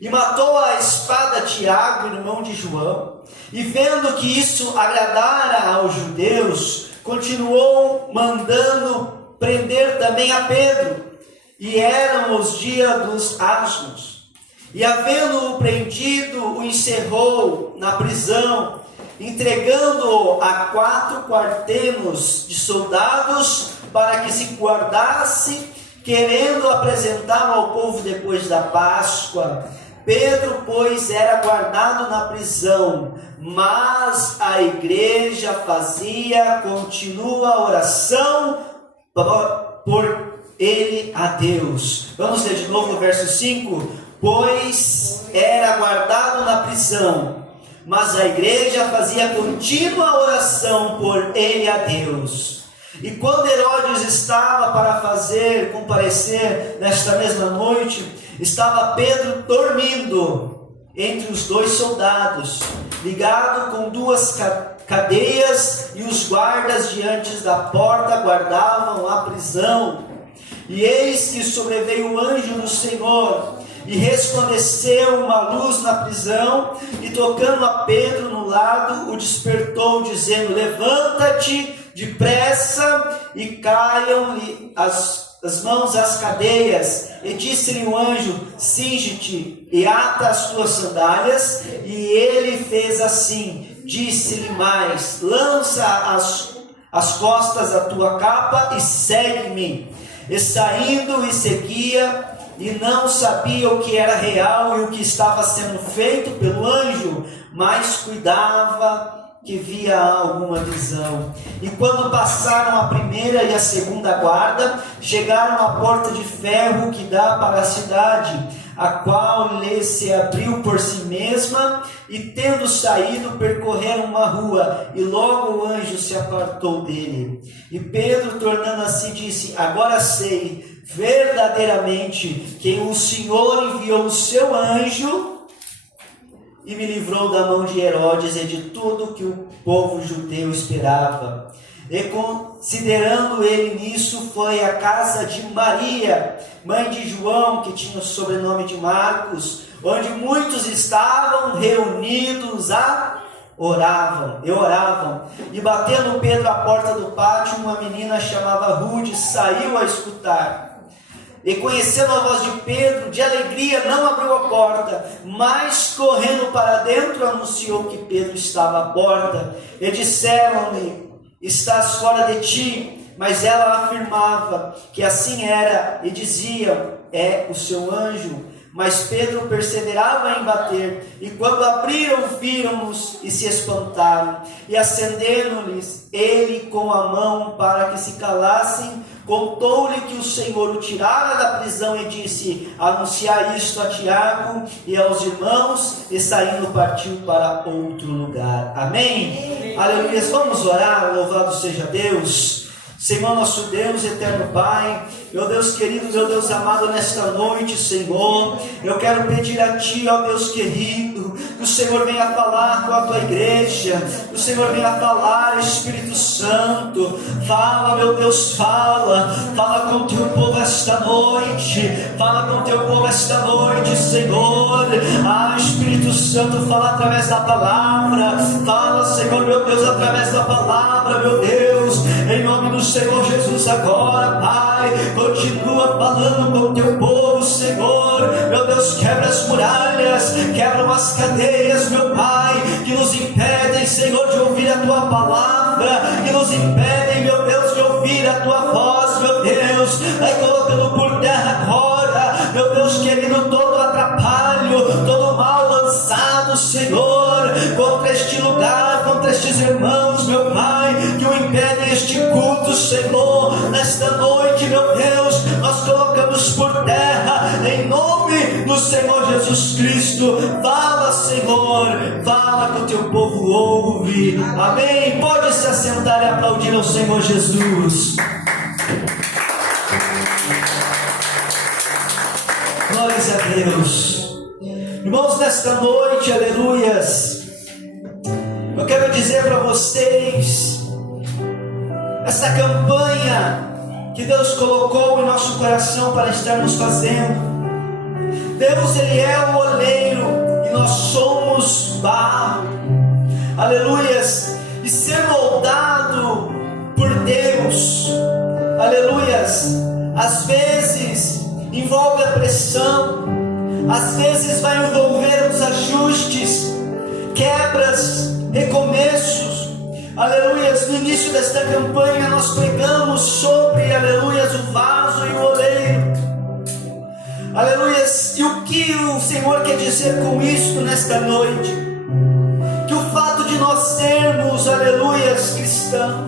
e matou a espada Tiago, irmão de João, e vendo que isso agradara aos judeus, continuou mandando prender também a Pedro, e eram os dias dos asnos. E havendo-o prendido, o encerrou na prisão, entregando-o a 4 quartenos de soldados para que se guardasse, querendo apresentá-lo ao povo depois da Páscoa. Pedro, pois, era guardado na prisão, mas a igreja fazia contínua oração por ele a Deus. Vamos ler de novo o verso 5. Pois era guardado na prisão, mas a igreja fazia contínua oração por ele a Deus. E quando Herodes estava para fazer comparecer nesta mesma noite, estava Pedro dormindo entre os 2 soldados, ligado com 2 cadeias, e os guardas diante da porta guardavam a prisão. E eis que sobreveio o anjo do Senhor, e resplandeceu uma luz na prisão, e tocando a Pedro no lado, o despertou, dizendo: levanta-te depressa, e caiam-lhe as mãos às cadeias. E disse-lhe o anjo: cinge-te e ata as tuas sandálias. E ele fez assim. Disse-lhe mais: lança as costas a tua capa e segue-me. E saindo e seguia, e não sabia o que era real e o que estava sendo feito pelo anjo, mas cuidava que via alguma visão. E quando passaram a primeira e a segunda guarda, chegaram à porta de ferro que dá para a cidade, a qual lhe se abriu por si mesma, e tendo saído, percorreram uma rua, e logo o anjo se apartou dele. E Pedro, tornando a si, disse: agora sei verdadeiramente que o Senhor enviou o seu anjo e me livrou da mão de Herodes e de tudo que o povo judeu esperava. E considerando ele nisso, foi à casa de Maria, mãe de João, que tinha o sobrenome de Marcos, onde muitos estavam reunidos oravam. E batendo Pedro à porta do pátio, uma menina chamada Rude saiu a escutar. E conhecendo a voz de Pedro, de alegria não abriu a porta, mas correndo para dentro anunciou que Pedro estava à porta. E disseram-lhe: estás fora de ti. Mas ela afirmava que assim era, e diziam: é o seu anjo. Mas Pedro perseverava em bater, e quando abriram, viram-nos e se espantaram. E acendendo-lhes ele com a mão para que se calassem, contou-lhe que o Senhor o tirara da prisão e disse: anunciai isto a Tiago e aos irmãos, e saindo partiu para outro lugar. Amém? Aleluia. Vamos orar. Louvado seja Deus. Senhor nosso Deus, eterno Pai, meu Deus querido, meu Deus amado, nesta noite, Senhor, eu quero pedir a Ti, ó Deus querido, que o Senhor venha falar com a Tua igreja, que o Senhor venha falar, Espírito Santo, fala, meu Deus, fala com o Teu povo esta noite, fala com o Teu povo esta noite, Senhor. Espírito Santo, fala através da palavra, fala, Senhor, meu Deus, através da palavra, meu Deus, em nome do Senhor Jesus agora, Pai, continua falando com o Teu povo, Senhor, meu Deus, quebra as muralhas, quebra as cadeias, meu Pai, que nos impedem, Senhor, de ouvir a Tua palavra, que nos impedem, meu Deus, de ouvir a Tua voz, meu Deus, vai colocando por terra agora, meu Deus querido, todo atrapalho, todo mal lançado, Senhor, contra este lugar, contra estes irmãos, meu Pai, que o impedem este culto, Senhor, nesta noite, meu Deus, nós colocamos por terra, em nome do Senhor Jesus Cristo. Fala, Senhor, fala que o Teu povo ouve. Amém? Pode se assentar e aplaudir ao Senhor Jesus. Glórias a Deus. Irmãos, nesta noite, aleluias, eu quero dizer para vocês, essa campanha que Deus colocou em nosso coração para estarmos fazendo, Deus, Ele é o oleiro e nós somos barro. Aleluias. E ser moldado por Deus, aleluias, às vezes envolve a pressão, às vezes vai envolver os ajustes, quebras, recomeços. Aleluias. No início desta campanha nós pregamos sobre, aleluias, o vaso e o oleiro. Aleluias. E o que o Senhor quer dizer com isso nesta noite? Que o fato de nós sermos, aleluias, cristãos,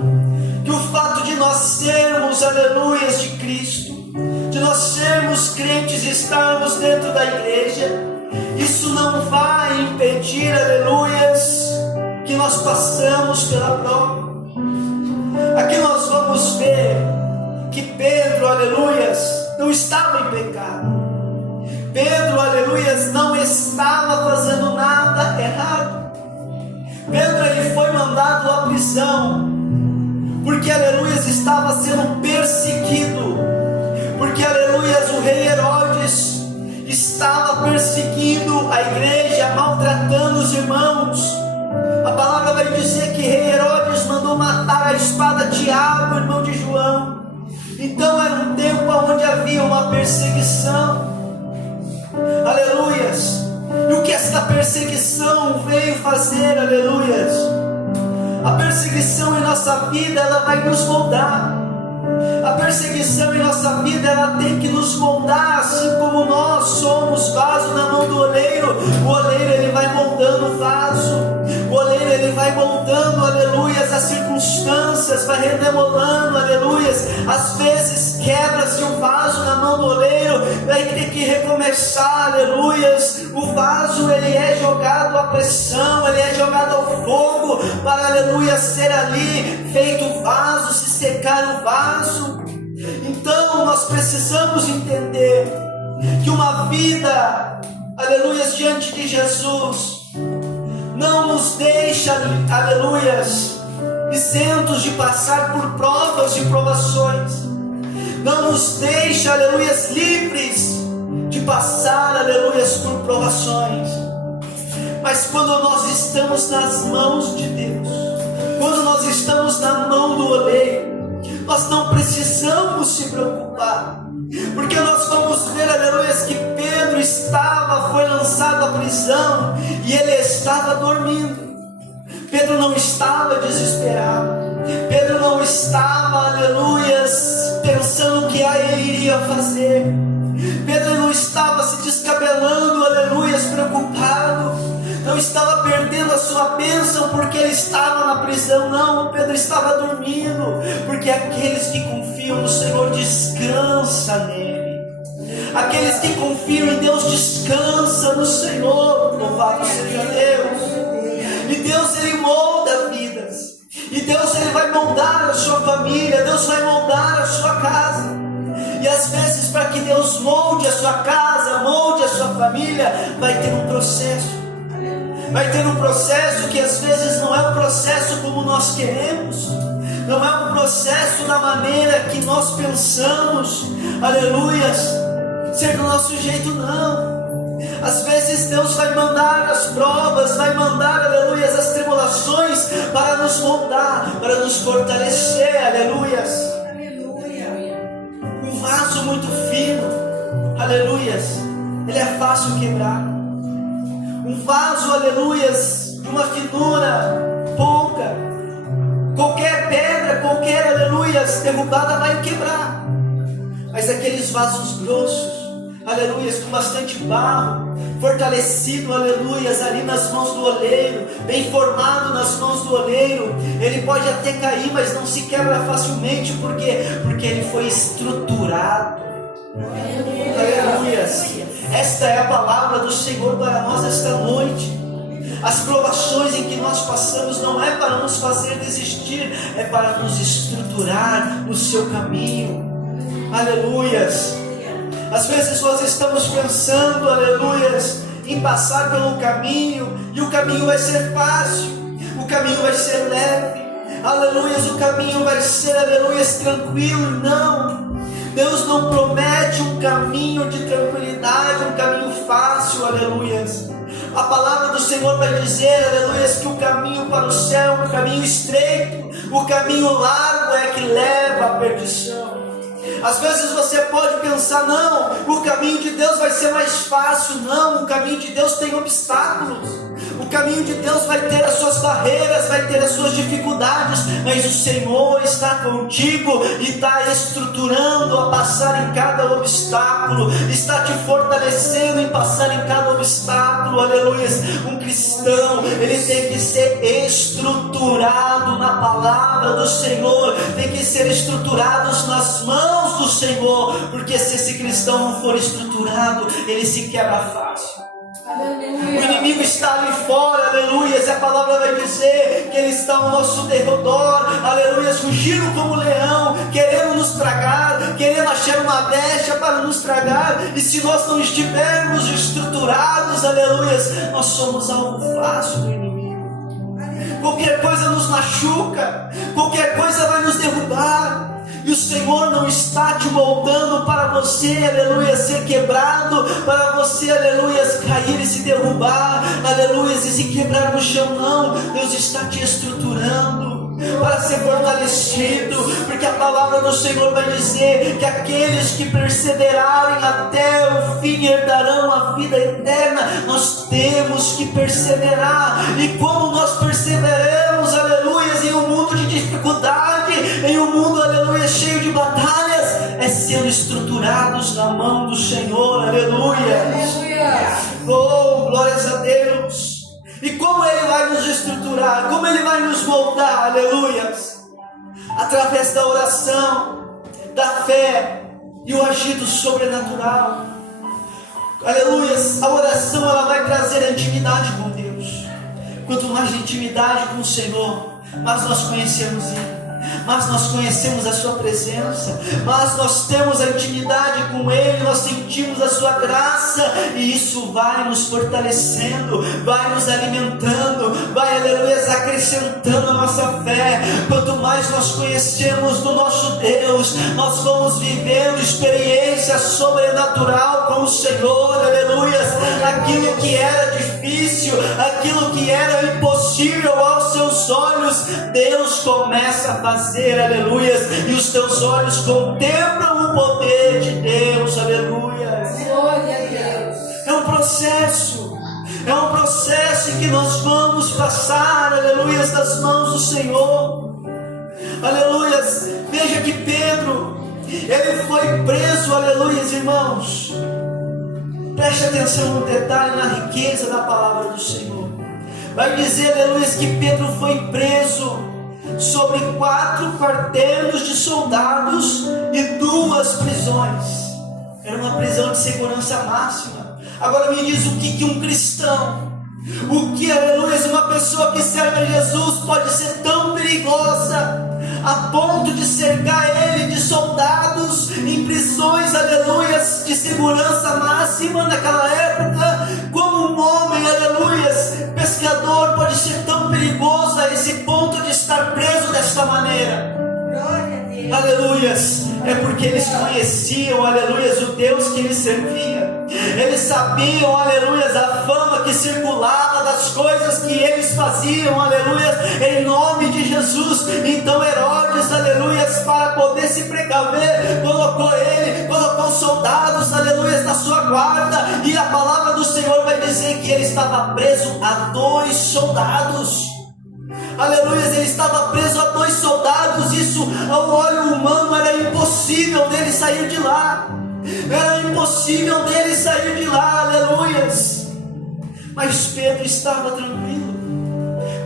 que o fato de nós sermos, aleluias, de Cristo, de nós sermos crentes e estarmos dentro da igreja, isso não vai impedir, aleluias, que nós passamos pela prova. Aqui nós vamos ver que Pedro, aleluias, não estava em pecado. Pedro, aleluias, não estava fazendo nada errado. Pedro, ele foi mandado à prisão, porque, aleluias, estava sendo perseguido, porque, aleluias, o rei Herodes estava perseguindo a igreja, maltratando os irmãos. A palavra vai dizer que rei Herodes mandou matar a espada Tiago, irmão de João. Então era um tempo onde havia uma perseguição. Aleluias. E o que esta perseguição veio fazer? Aleluias. A perseguição em nossa vida, ela vai nos moldar. A perseguição em nossa vida, ela tem que nos moldar, assim como nós somos vaso na mão do oleiro. O oleiro, ele vai moldando o vaso. O oleiro, ele vai moldando, aleluias, as circunstâncias, vai redemolando, aleluias. Às vezes quebra-se o vaso na mão do oleiro, vai ter que recomeçar, aleluias. O vaso, ele é jogado à pressão, ele é jogado ao fogo, para, aleluia, ser ali feito vaso, se secar o vaso. Então nós precisamos entender que uma vida, aleluias, diante de Jesus não nos deixa, aleluias, isentos de passar por provas e provações. Não nos deixa, aleluias, livres de passar, aleluias, por provações. Mas quando nós estamos nas mãos de Deus, quando nós estamos na mão do oleiro, nós não precisamos se preocupar, porque nós vamos ver, aleluia, que Pedro foi lançado à prisão e ele estava dormindo. Pedro não estava desesperado, Pedro não estava, aleluia, pensando o que ele iria fazer. Pedro não estava se descabelando, aleluia, preocupado, não estava perdendo a sua bênção porque ele estava na prisão. Não, Pedro estava dormindo, porque aqueles que confiam no Senhor descansam nele. Aqueles que confiam em Deus descansam no Senhor. Louvado seja Deus. E Deus, ele molda vidas, e Deus, ele vai moldar a sua família, Deus vai moldar a sua casa. E às vezes, para que Deus molde a sua casa, molde a sua família, vai ter um processo. Vai ter um processo que às vezes não é um processo como nós queremos, não é um processo da maneira que nós pensamos, aleluias, ser do nosso jeito, não. Às vezes Deus vai mandar as provas, vai mandar, aleluias, as tribulações para nos moldar, para nos fortalecer, aleluias. Um vaso muito fino, aleluias, ele é fácil quebrar. Um vaso, aleluias, de uma finura pouca, qualquer pedra, qualquer, aleluias, derrubada vai quebrar. Mas aqueles vasos grossos, aleluias, com bastante barro, fortalecido, aleluias, ali nas mãos do oleiro, bem formado nas mãos do oleiro, ele pode até cair, mas não se quebra facilmente. Por quê? Porque ele foi estruturado. Aleluias. Esta é a palavra do Senhor para nós esta noite. As provações em que nós passamos não é para nos fazer desistir, é para nos estruturar no seu caminho. Aleluias. Às vezes nós estamos pensando, aleluias, em passar pelo caminho, e o caminho vai ser fácil, o caminho vai ser leve, aleluias, o caminho vai ser, aleluias, tranquilo. Não, Deus não promete um caminho de tranquilidade, um caminho fácil, aleluias. A palavra do Senhor vai dizer, aleluias, que o caminho para o céu é um caminho estreito, o caminho largo é que leva à perdição. Às vezes você pode pensar, não, o caminho de Deus vai ser mais fácil. Não, o caminho de Deus tem obstáculos. O caminho de Deus vai ter as suas barreiras, vai ter as suas dificuldades, mas o Senhor está contigo e está estruturando a passar em cada obstáculo, está te fortalecendo em passar em cada obstáculo, aleluia. Um cristão, ele tem que ser estruturado na palavra do Senhor, tem que ser estruturado nas mãos do Senhor, porque se esse cristão não for estruturado, ele se quebra fácil. Aleluia. O inimigo está ali fora, aleluia. A palavra vai dizer que ele está ao nosso derredor, aleluia, rugindo como leão, querendo nos tragar, querendo achar uma brecha para nos tragar. E se nós não estivermos estruturados, aleluia, nós somos alvo fácil do inimigo. Qualquer coisa nos machuca, qualquer coisa vai nos derrubar. E o Senhor não está te moldando para você, aleluia, ser quebrado, para você, aleluia, cair e se derrubar, aleluia, e se quebrar no chão, não. Deus está te estruturando para ser fortalecido, porque a palavra do Senhor vai dizer que aqueles que perseverarem até o fim herdarão a vida eterna. Nós temos que perseverar, e como nós perseveramos, aleluia, em um mundo de dificuldade, em um mundo, aleluia, cheio de batalhas, é sendo estruturados na mão do Senhor, aleluia. Oh, glórias a Deus. E como Ele vai nos estruturar, como Ele vai nos moldar, aleluia, através da oração, da fé e o agir do sobrenatural, aleluia. A oração, ela vai trazer a intimidade com Deus. Quanto mais intimidade com o Senhor, mais nós conhecemos Ele, mas nós conhecemos a sua presença, mas nós temos a intimidade com Ele, nós sentimos a sua graça, e isso vai nos fortalecendo, vai nos alimentando, vai, aleluia, acrescentando a nossa fé. Quanto mais nós conhecemos do nosso Deus, nós vamos vivendo experiência sobrenatural com o Senhor, aleluia. Aquilo que era difícil, aquilo que era impossível aos seus olhos, Deus começa a fazer, aleluia, e os teus olhos contemplam o poder de Deus, aleluia. Glória a Deus. É um processo em que nós vamos passar, aleluia, das mãos do Senhor, aleluia. Veja que Pedro, ele foi preso, aleluia, irmãos. Preste atenção no detalhe, na riqueza da palavra do Senhor. Vai dizer, aleluia, que Pedro foi preso sobre 4 quartéis de soldados e 2 prisões. Era uma prisão de segurança máxima. Agora me diz, o que um cristão, o que, aleluia, uma pessoa que serve a Jesus pode ser tão perigosa a ponto de cercar ele de soldados em prisões, aleluia, de segurança máxima naquela época? Como um homem, aleluia, pescador, pode ser tão perigoso a esse ponto de estar preso desta maneira? Aleluia. É porque eles conheciam, aleluia, o Deus que eles serviam. Eles sabiam, aleluia, a fama que circulava das coisas que eles faziam, aleluia, em nome de Jesus. Então Herodes, aleluia, para poder se precaver, colocou soldados, aleluia, na sua guarda. E a palavra do Senhor vai dizer que ele estava preso a 2 soldados. Aleluia, ele estava preso a 2 soldados. Isso ao olho humano era impossível dele sair de lá. Era impossível dele sair de lá, aleluia. Mas Pedro estava tranquilo.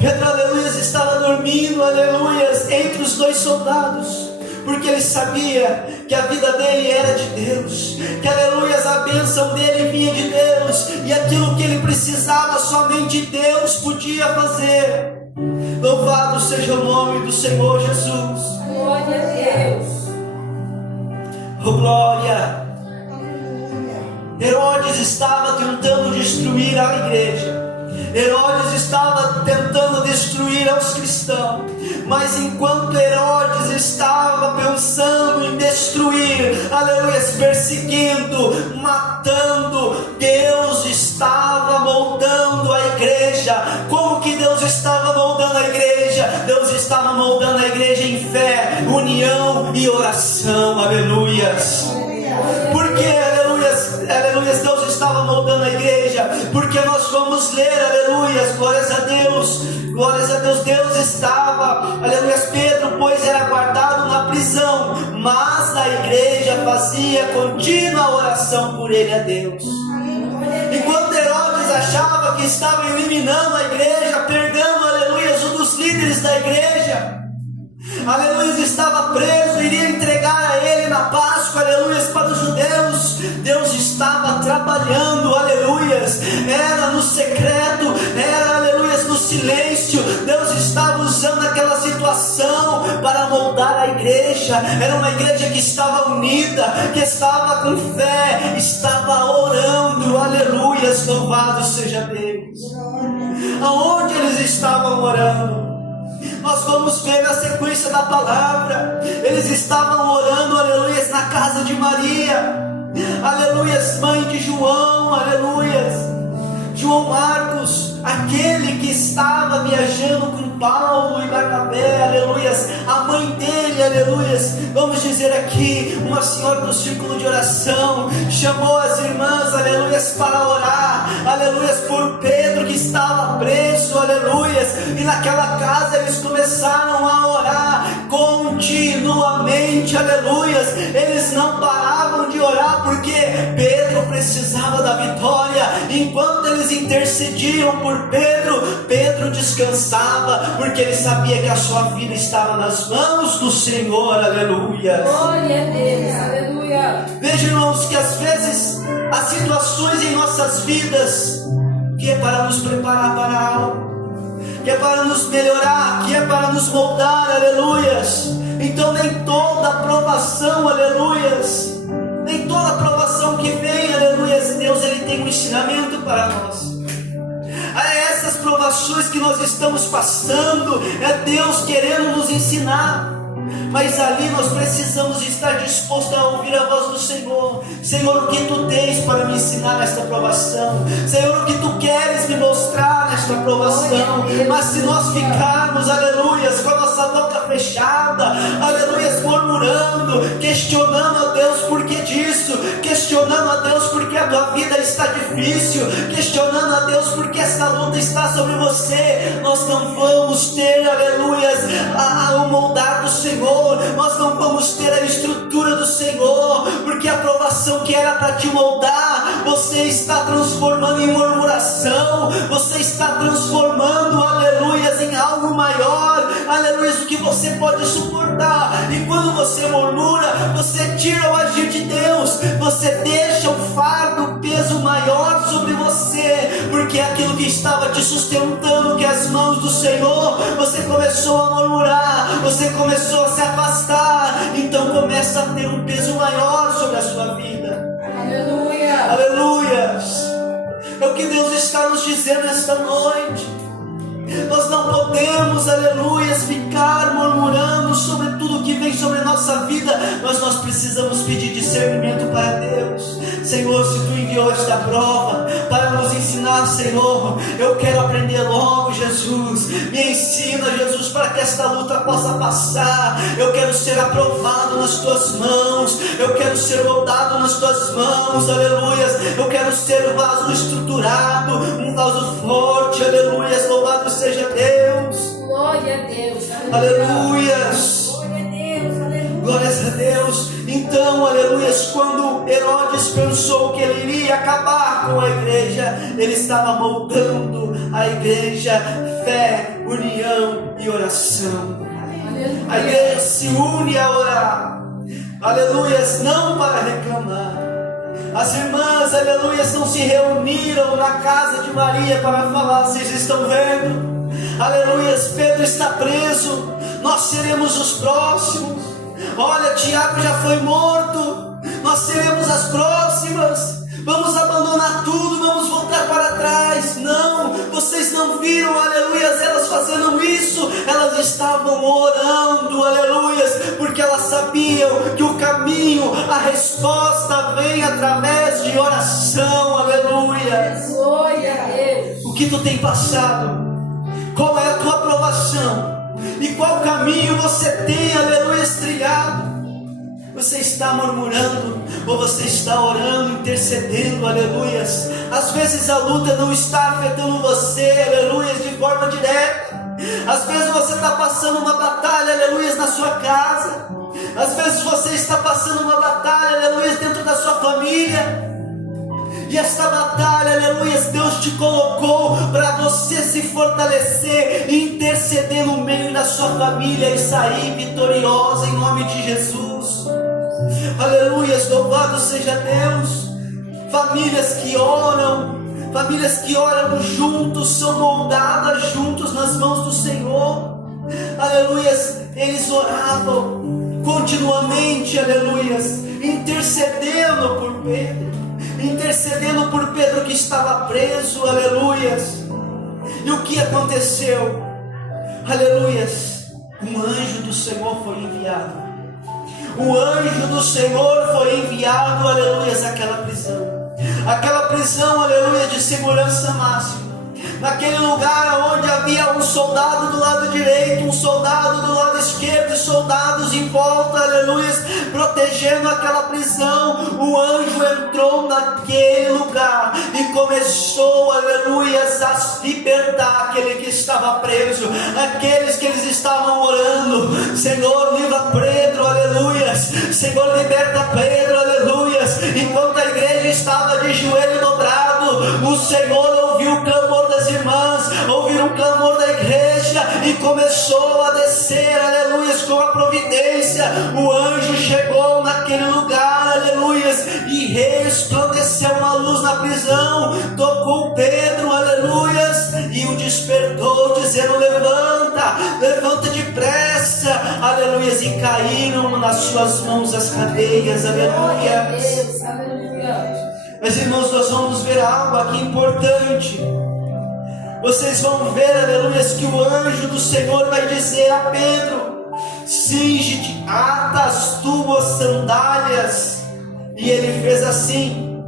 Pedro, aleluia, estava dormindo, aleluia, entre os 2 soldados, porque ele sabia que a vida dele era de Deus, que, aleluia, a bênção dele vinha de Deus, e aquilo que ele precisava somente Deus podia fazer. Louvado seja o nome do Senhor Jesus. Glória a Deus. Oh, glória. Herodes estava tentando destruir a igreja. Herodes estava tentando destruir aos cristãos, mas enquanto Herodes estava pensando em destruir, aleluia, perseguindo, matando, Deus estava moldando a igreja. Como que Deus estava moldando a igreja? Deus estava moldando a igreja em fé, união e oração, aleluias. Por que, aleluias, aleluias, Deus estava moldando a igreja? Porque nós vamos ler, aleluias, glórias a Deus, Deus estava, aleluias, Pedro, pois era guardado na prisão, mas a igreja fazia contínua oração por ele a Deus. Enquanto Herodes achava que estava eliminando a igreja, perdendo, aleluias, um dos líderes da igreja, aleluia, estava preso, iria entregar a ele na Páscoa, aleluia, para os judeus. Deus estava trabalhando, aleluia, era no secreto, era, aleluia, no silêncio. Deus estava usando aquela situação para moldar a igreja. Era uma igreja que estava unida, que estava com fé, estava orando, aleluia, louvado seja Deus. Aonde eles estavam orando? Nós vamos ver na sequência da palavra, eles estavam orando, aleluia, na casa de Maria, aleluia, mãe de João, aleluia, João Marcos, aquele que estava viajando com Paulo e Barnabé, aleluias, a mãe dele, aleluias, vamos dizer aqui, uma senhora do círculo de oração, chamou as irmãs, aleluias, para orar, aleluias, por Pedro que estava preso, aleluias, e naquela casa eles começaram a orar continuamente, aleluias, eles não paravam de orar, porque Pedro precisava da vitória. Enquanto eles intercediam por Pedro, Pedro descansava, porque ele sabia que a sua vida estava nas mãos do Senhor, aleluia. Glória a Deus, aleluia. Veja, irmãos, que às vezes há situações em nossas vidas que é para nos preparar para algo, que é para nos melhorar, que é para nos moldar, aleluias. Então nem toda aprovação, aleluias, nem toda aprovação que vem, aleluias, Deus, ele tem um ensinamento para nós. Essas provações que nós estamos passando, é Deus querendo nos ensinar. Mas ali nós precisamos estar dispostos a ouvir a voz do Senhor. Senhor, o que Tu tens para me ensinar nesta provação? Senhor, o que Tu queres me mostrar nesta provação? Mas se nós ficarmos, aleluias, com a nossa boca fechada, aleluias, murmurando, questionando a Deus por que disso, questionando a Deus porque a tua vida está difícil, questionando a Deus porque essa luta está sobre você, nós não vamos ter, aleluias, o moldar do Senhor, nós não vamos ter a estrutura do Senhor, porque a aprovação que era para te moldar, você está transformando em murmuração, você está transformando, aleluias, em algo maior, aleluias, o que você pode suportar. E quando você murmura, você tira o agir de Deus, você deixa o fardo, o peso maior sobre você, porque aquilo que estava te sustentando, que é as mãos do Senhor, você começou a murmurar, você começou a se afastar, então começa a ter um peso maior sobre a sua vida. Aleluia. Aleluias. É o que Deus está nos dizendo nesta noite. Nós não podemos, aleluias, ficar murmurando sobre tudo que vem sobre a nossa vida, mas nós precisamos pedir discernimento para Deus. Senhor, se Tu enviou esta prova para nos ensinar, Senhor, eu quero aprender logo, Jesus. Me ensina, Jesus, para que esta luta possa passar. Eu quero ser aprovado nas Tuas mãos, eu quero ser moldado nas Tuas mãos, aleluias. Eu quero ser um vaso estruturado, um vaso forte, aleluias. Louvado seja Deus. Glória a Deus. Aleluias. Glória a Deus, aleluia. Glórias a Deus. Então, aleluias, quando Herodes pensou que ele iria acabar com a igreja, ele estava moldando a igreja, fé, união e oração. Aleluia. A igreja se une a orar, aleluias, não para reclamar. As irmãs, aleluias, não se reuniram na casa de Maria para falar: vocês estão vendo? Aleluias, Pedro está preso, nós seremos os próximos. Olha, Tiago já foi morto, nós seremos as próximas. Vamos abandonar tudo, vamos voltar para trás. Não, vocês viram, aleluias, elas fazendo isso, elas estavam orando, aleluias, porque elas sabiam que o caminho, a resposta vem através de oração, aleluias. Glória a Deus. O que tu tem passado? Qual é a tua aprovação? E qual caminho você tem, aleluia, trilhado? Você está murmurando, ou você está orando, intercedendo, aleluias? Às vezes a luta não está afetando você, aleluias, de forma direta. Às vezes você está passando uma batalha, aleluias, na sua casa. Às vezes você está passando uma batalha, aleluias, dentro da sua família. E esta batalha, aleluia, Deus te colocou para você se fortalecer e interceder no meio da sua família e sair vitoriosa em nome de Jesus. Aleluia, louvado seja Deus. Famílias que oram juntos, são moldadas juntos nas mãos do Senhor. Aleluia, eles oravam continuamente, aleluia, intercedendo por Pedro que estava preso, aleluias. E o que aconteceu? Aleluias, um anjo do Senhor foi enviado. O anjo do Senhor foi enviado, aleluias, àquela prisão, aleluia, de segurança máxima. Naquele lugar onde havia um soldado do lado direito, um soldado do lado esquerdo, e soldados em volta, aleluia, protegendo aquela prisão, o anjo entrou naquele lugar e começou, aleluia, a libertar aquele que estava preso, aqueles que eles estavam orando. Senhor, livra Pedro, aleluia. Senhor, liberta Pedro, aleluia. Enquanto a igreja estava de joelho dobrado, o Senhor ouviu o clamor das irmãs, ouviram o clamor da igreja e começou a descer, aleluia, com a providência. O anjo chegou naquele lugar, aleluia, e resplandeceu uma luz na prisão, tocou Pedro, aleluia, e o despertou, dizendo: levanta depressa, aleluia, e caíram nas suas mãos as cadeias, aleluia. Mas irmãos, nós vamos ver algo aqui importante. Vocês vão ver, aleluia, que o anjo do Senhor vai dizer a Pedro: cinge-te, ata as tuas sandálias. E ele fez assim.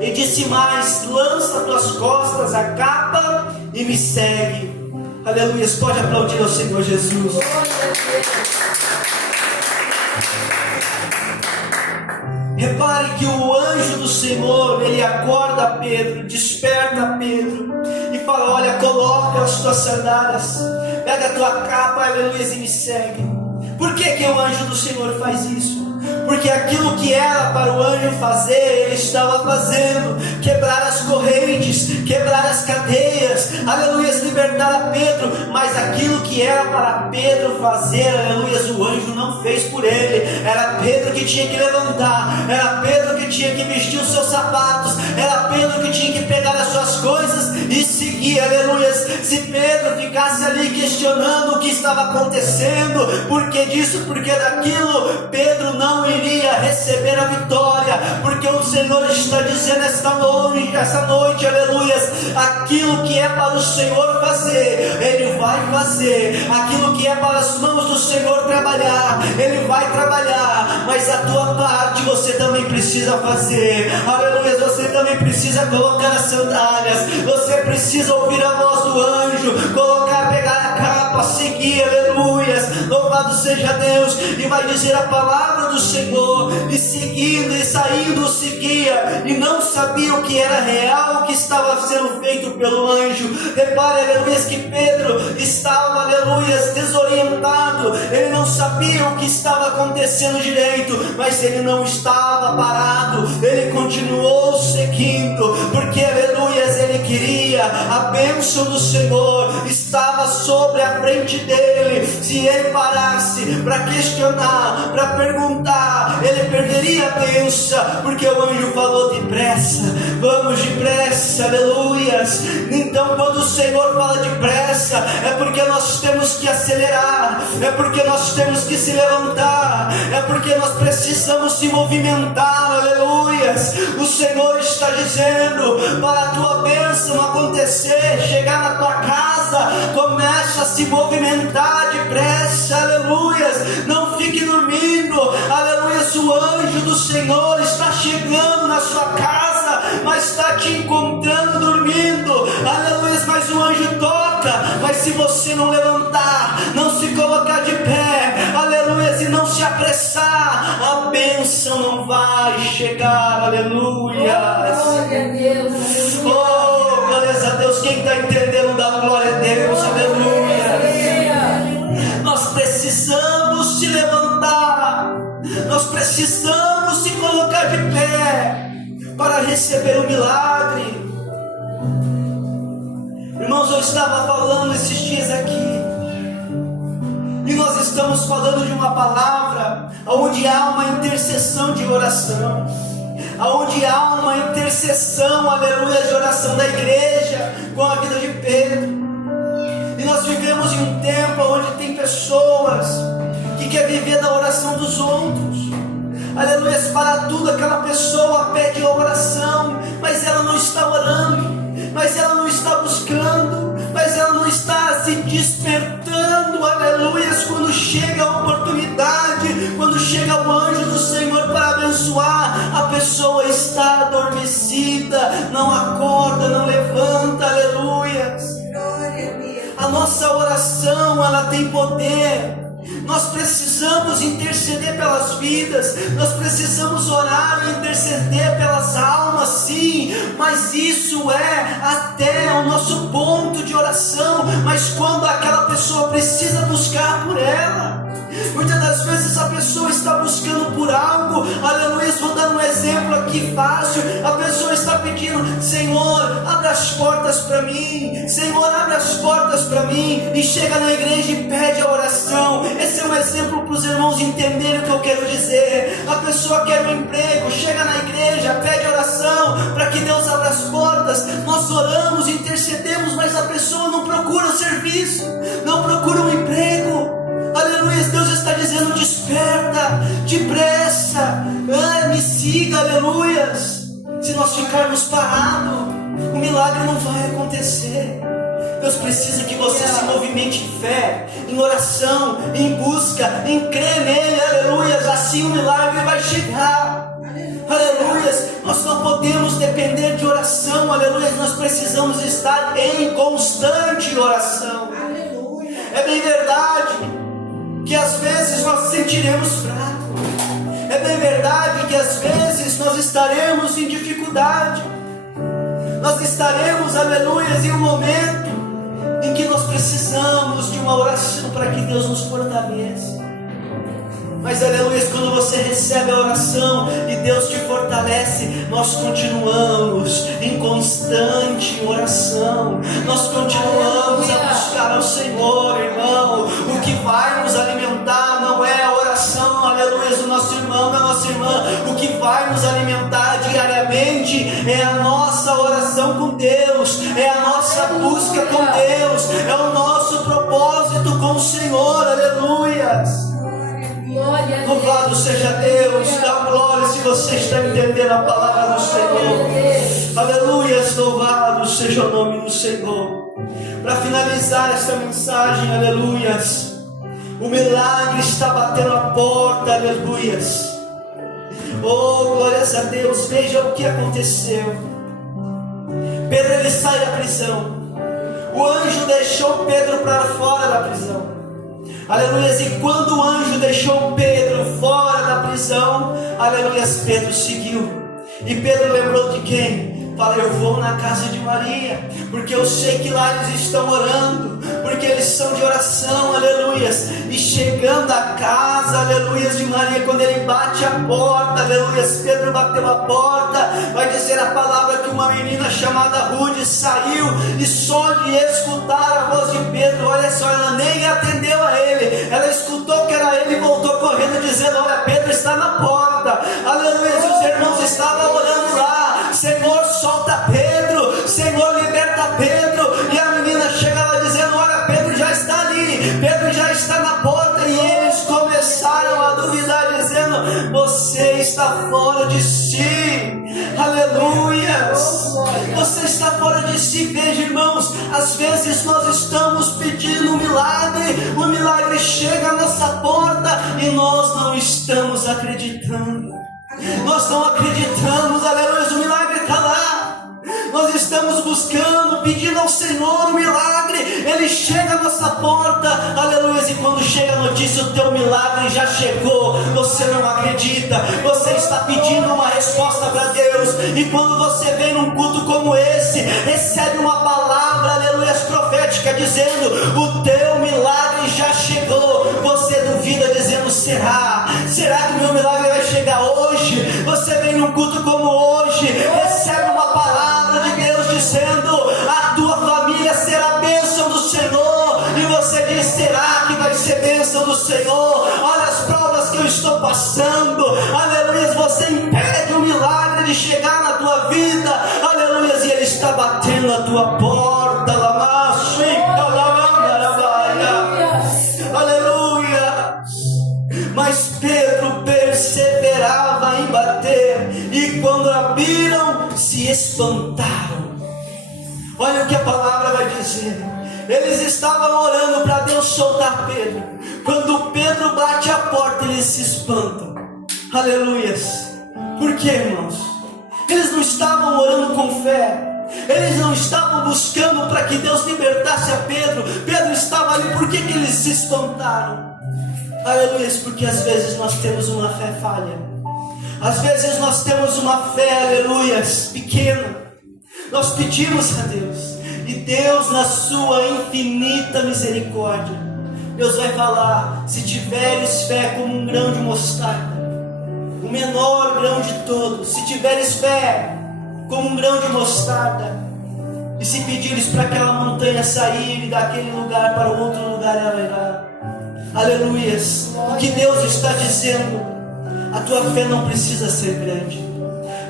E disse mais: lança tuas costas a capa e me segue. Aleluia, pode aplaudir ao Senhor Jesus. Repare que o anjo do Senhor, ele acorda Pedro, desperta Pedro e fala: olha, coloca as tuas sandálias, pega a tua capa, aleluia, e me segue. Por que o anjo do Senhor faz isso? Porque aquilo que era para o anjo fazer, ele estava fazendo: quebrar as correntes, quebrar as cadeias, aleluia, libertar a Pedro. Mas aquilo que era para Pedro fazer, aleluia, o anjo não fez por ele. Era Pedro que tinha que levantar, era Pedro que tinha que vestir os seus sapatos, era Pedro que tinha que pegar as suas coisas e seguir, aleluia. Se Pedro ficasse ali questionando o que estava acontecendo, por que disso, por que daquilo, Pedro não iria receber a vitória, porque o Senhor está dizendo essa noite, aleluia, aquilo que é para o Senhor fazer, Ele vai fazer. Aquilo que é para as mãos do Senhor trabalhar, Ele vai trabalhar. Mas a tua parte você também precisa fazer, aleluia. Você também precisa colocar as sandálias, você precisa ouvir a voz do anjo, pegar a capa, seguir, aleluia. Louvado seja Deus. E vai dizer a palavra do Senhor, e seguindo e saindo seguia, e não sabia o que era real, o que estava sendo feito pelo anjo. Repare, aleluia, que Pedro estava, aleluia, desorientado, ele não sabia o que estava acontecendo direito, mas ele não estava parado, ele continuou seguindo, porque, aleluia, ele queria a bênção do Senhor, estava sobre a frente dele. Se ele parasse para questionar, para perguntar, ele perderia a bênção, porque o anjo falou: depressa, vamos depressa, aleluia. Então, quando o Senhor fala depressa, é porque nós temos que acelerar, é porque nós temos que se levantar, é porque nós precisamos se movimentar, aleluia. O Senhor está dizendo: para a tua bênção, bênção acontecer, chegar na tua casa, começa a se movimentar depressa, aleluias, não fique dormindo, aleluias, o anjo do Senhor está chegando na sua casa, mas está te encontrando dormindo, aleluias, mas o anjo toca, mas se você não levantar, não se colocar de pé, aleluias, e não se apressar, a bênção não vai chegar, aleluias. Glória a Deus, aleluia. Oh, glória a Deus, quem está entendendo da glória a Deus, aleluia. Nós precisamos se levantar, nós precisamos se colocar de pé para receber o milagre. Irmãos, eu estava falando esses dias aqui, e nós estamos falando de uma palavra onde há uma intercessão de oração, onde há uma intercessão, aleluia, de oração da igreja com a vida de Pedro. E nós vivemos em um tempo onde tem pessoas que querem viver da oração dos outros, aleluia, para tudo aquela pessoa pede oração, mas ela não está orando, mas ela não está buscando, mas ela não está se despertando, aleluia, quando chega a oportunidade, quando chega o anjo do Senhor para abençoar, a pessoa está adormecida, não acorda, não levanta, aleluia. A nossa oração, ela tem poder. Nós precisamos interceder pelas vidas, nós precisamos orar e interceder pelas almas, sim, mas isso é até o nosso ponto de oração. Mas quando aquela pessoa precisa buscar por ela, muitas das vezes a pessoa está buscando por algo, aleluia, vou dar um exemplo aqui fácil, a pessoa está pedindo, Senhor, abre as portas para mim, Senhor, abre as portas para mim, e chega na igreja e pede a oração. Esse é um exemplo para os irmãos entenderem o que eu quero dizer. A pessoa quer um emprego, chega na igreja, pede oração para que Deus abra as portas, nós oramos, intercedemos, mas a pessoa não procura o serviço, não procura um emprego, aleluia. Deus está dizendo, desperta, depressa, me siga, aleluia. Se nós ficarmos parados, o milagre não vai acontecer. Deus precisa que você se movimente em fé, em oração, em busca, em crer nele, aleluia. Assim o milagre vai chegar, aleluia. Nós não podemos depender de oração, aleluia. Nós precisamos estar em constante oração. É bem verdade que às vezes nós sentiremos fraco, é bem verdade que às vezes nós estaremos em dificuldade, nós estaremos, aleluia, em um momento em que nós precisamos de uma oração para que Deus nos fortaleça. Mas, aleluia, quando você recebe a oração e Deus te fortalece, nós continuamos em constante oração, nós continuamos a buscar ao Senhor, irmão. O que vai nos alimentar não é a oração, aleluia, do nosso irmão, da nossa irmã. O que vai nos alimentar diariamente é a nossa oração com Deus, é a nossa busca com Deus, é o nosso propósito com o Senhor, aleluia. Louvado seja Deus, dá glória se você está entendendo a palavra do Senhor. Aleluia, louvado seja o nome do Senhor. Para finalizar esta mensagem, aleluia, o milagre está batendo a porta, aleluia. Oh, glórias a Deus. Veja o que aconteceu. Pedro, ele sai da prisão. O anjo deixou Pedro para fora da prisão. Aleluia, e quando o anjo deixou Pedro fora da prisão, aleluia, Pedro seguiu. E Pedro lembrou de quem? Fala, eu vou na casa de Maria, porque eu sei que lá eles estão orando, porque eles são de oração, aleluia. E chegando à casa, aleluia, de Maria, quando ele bate a porta, aleluia, Pedro bateu a porta, vai dizer a palavra que uma menina chamada Rude saiu, e só de escutar a voz de Pedro, olha só, ela nem atendeu a ele, ela escutou que era ele e voltou correndo dizendo, olha, Pedro está na porta, aleluia. Os irmãos estavam orando lá, Senhor, solta Pedro, Senhor, liberta Pedro. E a menina chega lá dizendo, olha, Pedro já está ali, Pedro já está na porta. E eles começaram a duvidar, dizendo, você está fora de si, aleluia, você está fora fora de si. Veja, irmãos, às vezes nós estamos pedindo um milagre, o milagre chega à nossa porta e nós não estamos acreditando. Nós não acreditamos, aleluia, o milagre está lá. Nós estamos buscando, pedindo ao Senhor o milagre, Ele chega à nossa porta, aleluia, e quando chega a notícia, o teu milagre já chegou, você não acredita, você está pedindo uma resposta para Deus, e quando você vem num culto como esse, recebe uma palavra, aleluia, profética, dizendo, o teu milagre já chegou, você duvida dizendo, será que o meu milagre vai chegar hoje? Você vem num culto como hoje, recebe uma palavra de Deus dizendo, a tua família será bênção do Senhor, e você diz, será que vai ser bênção do Senhor? Olha as provas que eu estou passando, aleluia, você impede o milagre de chegar na tua vida, aleluia, e Ele está batendo a tua porta, aleluia. Mas Pedro perseverava em bater, e quando abriram, se espantaram. Olha o que a palavra vai dizer. Eles estavam orando para Deus soltar Pedro. Quando Pedro bate a porta, eles se espantam. Aleluias. Por quê, irmãos? Eles não estavam orando com fé. Eles não estavam buscando para que Deus libertasse a Pedro. Pedro estava ali. Por que eles se espantaram? Aleluia, porque às vezes nós temos uma fé falha. Às vezes nós temos uma fé, aleluia, pequena. Nós pedimos a Deus, e Deus, na sua infinita misericórdia, Deus vai falar, se tiveres fé como um grão de mostarda, o menor grão de todos, se tiveres fé como um grão de mostarda, e se pedires para aquela montanha sair e daquele lugar para o outro lugar, ela irá. Aleluias, o que Deus está dizendo, a tua fé não precisa ser grande,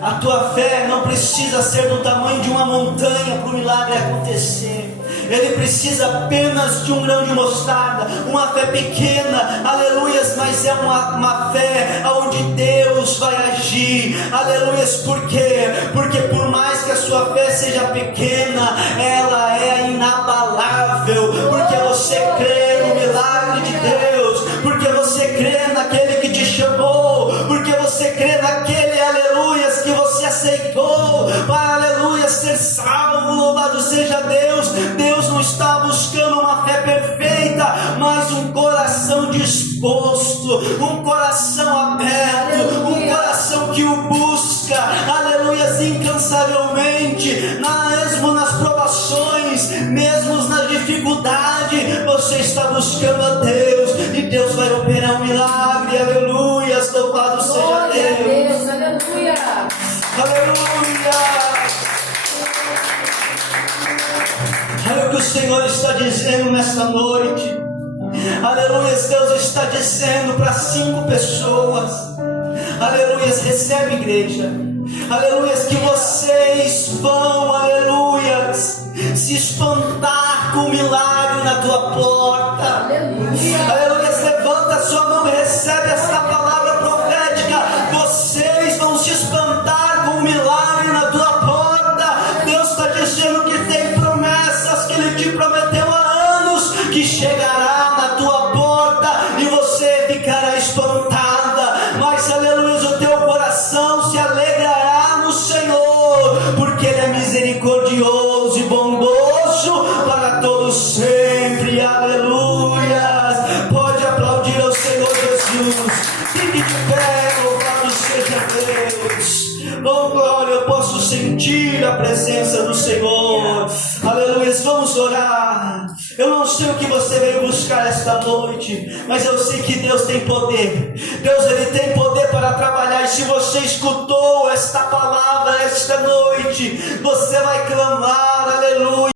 a tua fé não precisa ser do tamanho de uma montanha para o milagre acontecer. Ele precisa apenas de um grão de mostarda, uma fé pequena, aleluias, mas é uma fé onde Deus vai agir, aleluias, por quê? Porque por mais que a sua fé seja pequena, ela é inabalável, porque você crê no milagre de Deus, porque você crê naquele que te chamou, porque você crê naquele, aleluias, que você aceitou, para, aleluia, ser salvo, louvado seja Deus. Deus não está buscando uma fé perfeita, mas um coração disposto, um coração aberto, um coração que o busca, aleluia, incansavelmente, mesmo nas provações, mesmo na dificuldade, você está buscando a Deus, e Deus vai operar um milagre, aleluia, louvado seja Deus, aleluia, aleluia. Olha o que o Senhor está dizendo nesta noite, aleluia, Deus está dizendo para 5 pessoas, aleluia, recebe, igreja, aleluia, que vocês vão, aleluia, se espantar com o milagre na tua porta, aleluia, levanta a sua mão e recebe esta palavra profética, vocês vão se espantar com o milagre na tua porta. Deus está dizendo que tem promessas que Ele te prometeu há anos, que chegará na tua porta e você ficará espantada, mas aleluia, o teu coração se alegrará no Senhor, porque Ele é misericordioso e bondoso para todos sempre, aleluia. Pode aplaudir ao Senhor Jesus, fique de pé, louvado seja Deus. Oh glória, eu posso sentir a presença do Senhor, aleluia. Vamos orar. Eu não sei o que você veio buscar esta noite, mas eu sei que Deus tem poder. Deus, Ele tem poder para trabalhar, e se você escutou esta palavra esta noite, você vai clamar, aleluia.